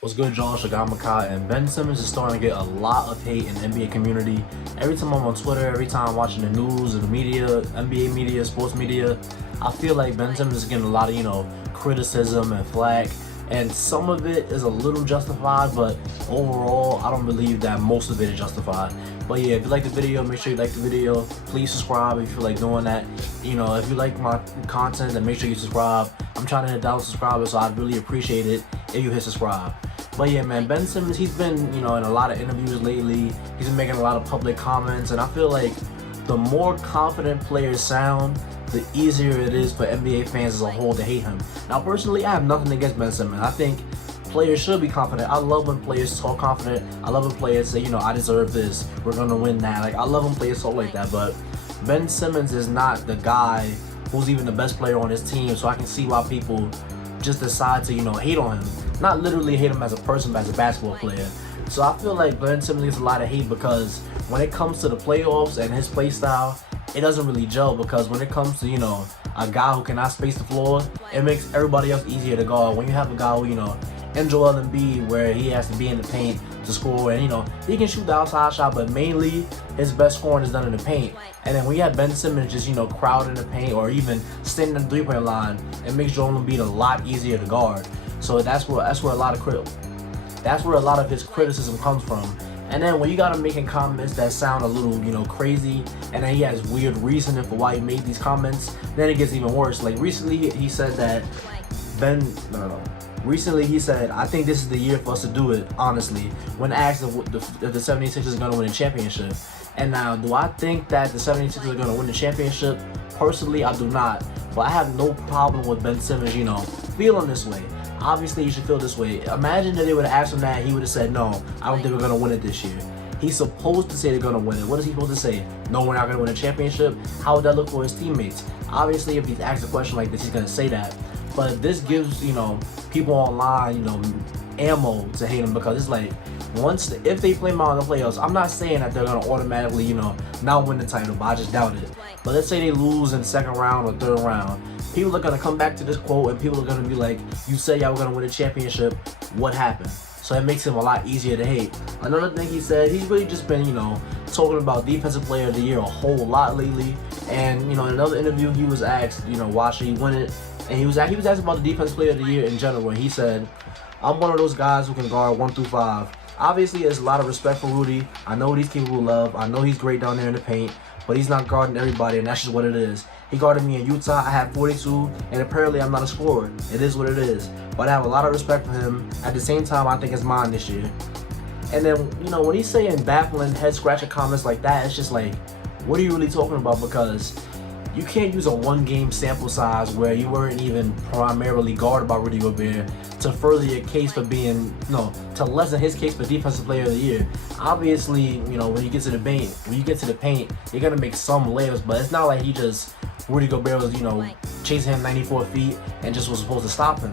What's good, y'all? Shagamakai, and Ben Simmons is starting to get a lot of hate in the NBA community. Every time I'm on Twitter, every time I'm watching the news and the media, NBA media, sports media, I feel like Ben Simmons is getting a lot of, criticism and flack. And some of it is a little justified, but overall, I don't believe that most of it is justified. But yeah, if you like the video, make sure you like the video. Please subscribe if you feel like doing that. If you like my content, then make sure you subscribe. I'm trying to hit 1,000 subscribers, so I'd really appreciate it if you hit subscribe. But yeah, man, Ben Simmons, he's been, in a lot of interviews lately. He's been making a lot of public comments, and I feel like the more confident players sound, the easier it is for NBA fans as a whole to hate him. Now, personally, I have nothing against Ben Simmons. I think players should be confident. I love when players talk confident. I love when players say, I deserve this. We're going to win that. Like, I love when players talk like that. But Ben Simmons is not the guy who's even the best player on his team. So I can see why people just decide to, hate on him. Not literally hate him as a person, but as a basketball player. So I feel like Ben Simmons gets a lot of hate because when it comes to the playoffs and his play style, it doesn't really gel, because when it comes to, a guy who cannot space the floor, it makes everybody else easier to guard. When you have a guy who, in Joel Embiid, where he has to be in the paint to score, and, he can shoot the outside shot, but mainly his best scoring is done in the paint. And then when you have Ben Simmons just, crowd in the paint or even standing in the three-point line, it makes Joel Embiid a lot easier to guard. So that's where a lot of his criticism comes from. And then when you got him making comments that sound a little, crazy, and then he has weird reasoning for why he made these comments, then it gets even worse. Like recently he said that Recently he said, I think this is the year for us to do it, honestly, when asked if the 76ers are going to win a championship. And now, do I think that the 76ers are going to win the championship? Personally, I do not. But I have no problem with Ben Simmons, feeling this way. Obviously, you should feel this way. Imagine that they would have asked him that, he would have said, no, I don't think we're going to win it this year. He's supposed to say they're going to win it. What is he supposed to say? No, we're not going to win a championship? How would that look for his teammates? Obviously, if he's asked a question like this, he's going to say that. But this gives, people online, ammo to hate him, because it's like, if they play him out in the playoffs, I'm not saying that they're going to automatically, not win the title, but I just doubt it. But let's say they lose in the second round or third round. People are going to come back to this quote and people are going to be like, you said y'all were going to win a championship. What happened? So it makes him a lot easier to hate. Another thing he said, he's really just been, talking about Defensive Player of the Year a whole lot lately. And, in another interview, he was asked, why should he win it? And he was asked about the Defensive Player of the Year in general. And he said, I'm one of those guys who can guard 1 through 5. Obviously, there's a lot of respect for Rudy. I know what he's capable of. I know he's great down there in the paint. But he's not guarding everybody, and that's just what it is. He guarded me in Utah. I had 42, and apparently I'm not a scorer. It is what it is. But I have a lot of respect for him. At the same time, I think it's mine this year. And then, when he's saying baffling, head-scratching comments like that, it's just like, what are you really talking about? Because you can't use a one-game sample size where you weren't even primarily guarded by Rudy Gobert to further your case for being, to lessen his case for Defensive Player of the Year. Obviously, when you get to the paint, you're gonna make some layups, but it's not like Rudy Gobert was, chasing him 94 feet and just was supposed to stop him.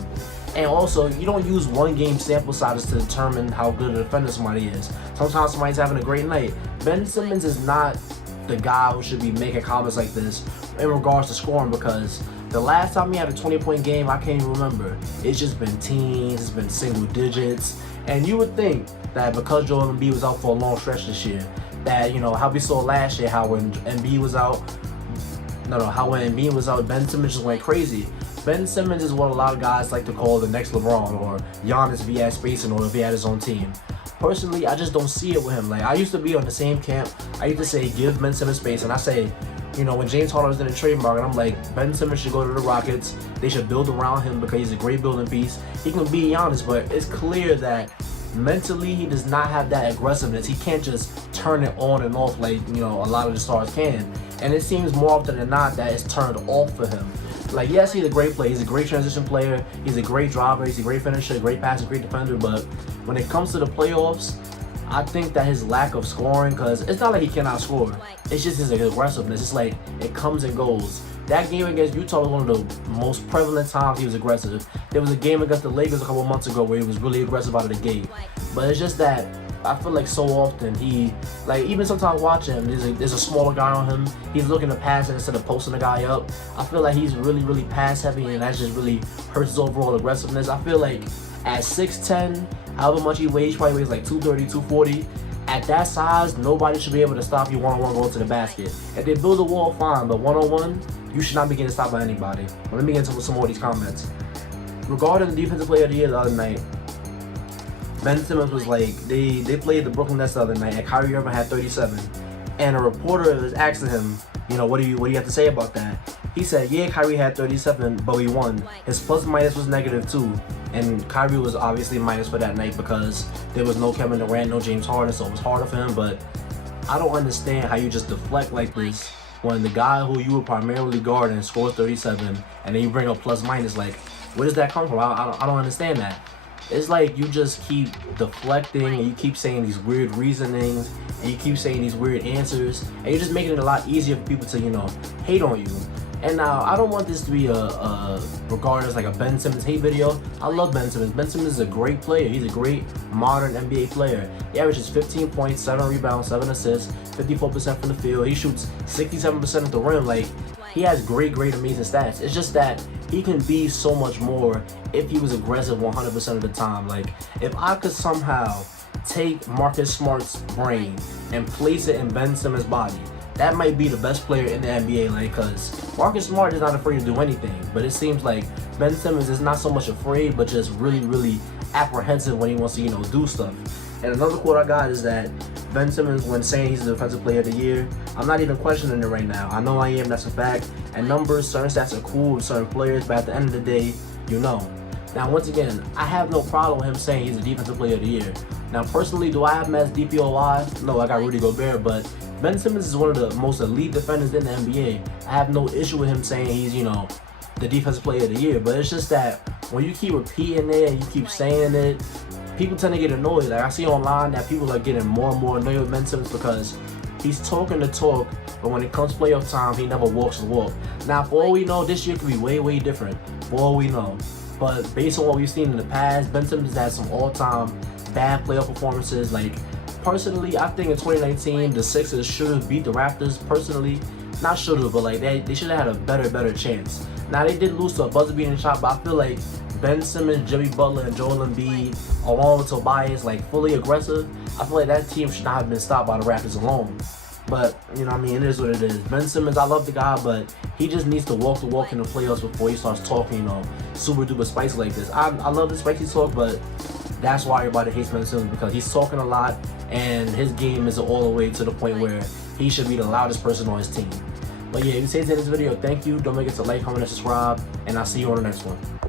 And also, you don't use one-game sample sizes to determine how good a defender somebody is. Sometimes somebody's having a great night. Ben Simmons is not the guy who should be making comments like this in regards to scoring, because the last time he had a 20-point game, I can't even remember. It's just been teens, it's been single digits. And you would think that because Joel Embiid was out for a long stretch this year, that, how we saw last year, how when Embiid was out, Ben Simmons just went crazy. Ben Simmons is what a lot of guys like to call the next LeBron, or Giannis if he had spacing, or if he had his own team. Personally, I just don't see it with him. Like, I used to be on the same camp. I used to say, give Ben Simmons space, and I say, when James Harden was in the trade market, I'm like, Ben Simmons should go to the Rockets. They should build around him because he's a great building piece. He can be Giannis, but it's clear that mentally he does not have that aggressiveness. He can't just turn it on and off like, a lot of the stars can. And it seems more often than not that it's turned off for him. Like, yes, he's a great player. He's a great transition player. He's a great driver. He's a great finisher, great passer, great defender. But when it comes to the playoffs, I think that his lack of scoring, because it's not like he cannot score. It's just his aggressiveness. It's like it comes and goes. That game against Utah was one of the most prevalent times he was aggressive. There was a game against the Lakers a couple months ago where he was really aggressive out of the gate. But it's just that I feel like so often even sometimes watching him, there's a smaller guy on him. He's looking to pass it instead of posting the guy up. I feel like he's really, really pass heavy, and that just really hurts his overall aggressiveness. I feel like at 6'10", however much he weighs, probably weighs like 230, 240. At that size, nobody should be able to stop you one-on-one going to the basket. If they build a wall, fine, but one-on-one, you should not be getting stopped by anybody. But let me get into some more of these comments. Regarding the defensive player of the year the other night, Ben Simmons was like, they played the Brooklyn Nets the other night, and Kyrie Irving had 37. And a reporter was asking him, you know, what do you have to say about that? He said, yeah, Kyrie had 37, but we won. His plus minus was -2. And Kyrie was obviously minus for that night because there was no Kevin Durant, no James Harden, so it was harder for him. But I don't understand how you just deflect like this when the guy who you were primarily guarding scores 37, and then you bring up plus minus. Like, where does that come from? I don't understand that. It's like you just keep deflecting and you keep saying these weird reasonings and you keep saying these weird answers, and you're just making it a lot easier for people to, you know, hate on you. And now, I don't want this to be regarded as like a Ben Simmons hate video. I love Ben Simmons. Ben Simmons is a great player. He's a great modern NBA player. He averages 15 points, 7 rebounds, 7 assists, 54% from the field. He shoots 67% at the rim. Like, he has great, amazing stats. It's just that he can be so much more if he was aggressive 100% of the time. Like, if I could somehow take Marcus Smart's brain and place it in Ben Simmons' body, that might be the best player in the NBA, like, because Marcus Smart is not afraid to do anything, but it seems like Ben Simmons is not so much afraid, but just really apprehensive when he wants to, you know, do stuff. And another quote I got is that Ben Simmons, when saying he's the defensive player of the year, I'm not even questioning it right now. I know I am, that's a fact. And numbers, certain stats are cool with certain players, but at the end of the day, you know. Now, once again, I have no problem with him saying he's the defensive player of the year. Now, personally, do I have him as DPOY? No, I got Rudy Gobert, but Ben Simmons is one of the most elite defenders in the NBA. I have no issue with him saying he's, you know, the defensive player of the year, but it's just that when you keep repeating it and you keep saying it, people tend to get annoyed. Like, I see online that people are getting more and more annoyed with Ben Simmons because he's talking the talk, but when it comes playoff time, he never walks the walk. Now, for all we know, this year could be way different, for all we know. But based on what we've seen in the past, Ben Simmons has some all-time bad playoff performances. Like, personally, I think in 2019, the Sixers should have beat the Raptors. Personally, not should have, but like they should have had a better chance. Now, they did lose to a buzzer-beating shot, but I feel like Ben Simmons, Jimmy Butler, and Joel Embiid, along with Tobias, like, fully aggressive, I feel like that team should not have been stopped by the Raptors alone. But, you know what I mean, it is what it is. Ben Simmons, I love the guy, but he just needs to walk the walk in the playoffs before he starts talking, you know, super duper spicy like this. I love the spicy talk, but that's why everybody hates Ben Simmons, because he's talking a lot and his game is all the way to the point where he should be the loudest person on his team. But yeah, if you stayed in this video, thank you. Don't forget to like, comment, and subscribe, and I'll see you on the next one.